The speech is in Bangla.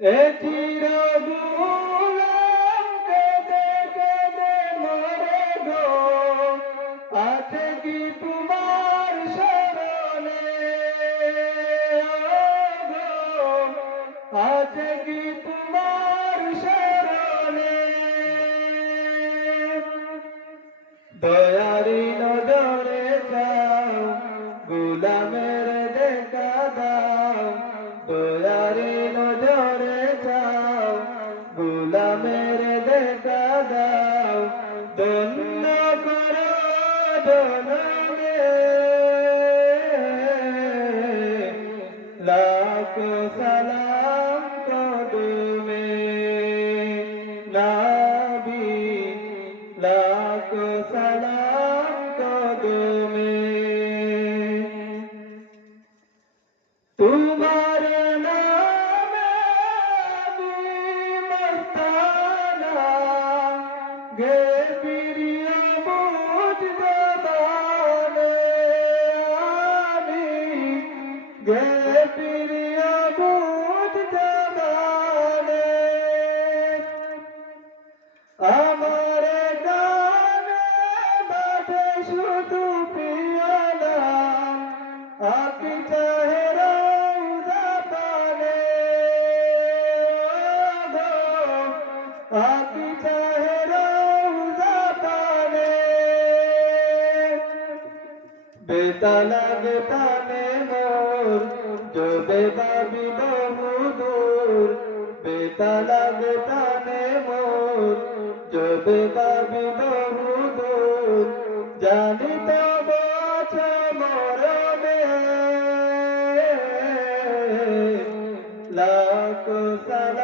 এ চিরগুলাম কেঁদে কেঁদে মরে গো, আছে কি তোমার শরণে গো, আছে কি তোমার শরণে? দয়ারি নজরে চাও, গুলামের দেখা দাও, দয়ারি নজরে চাও, গুলামের দেখা দাও, ধন্য করো জনমে, লাখো সালাম কদমে নবী, লাখো সালাম কদমে। তোমার নামে আমি মস্তানা, গে প্রিয় বুঝ জবানে আমি, গে প্রিয় বুঝ জবানে। আমার গানে বাজে শুধু প্রিয় নাম, আকি চাহে রওজা পানে গো, আকি চাহে রওজা পানে। বেতালাগ টানে মোর যবে ভাবি বহুদূর, বেতালাগ টানে মোর যবে ভাবি বহুদূর, জানি তব আছো মরণে, লাখো সালাম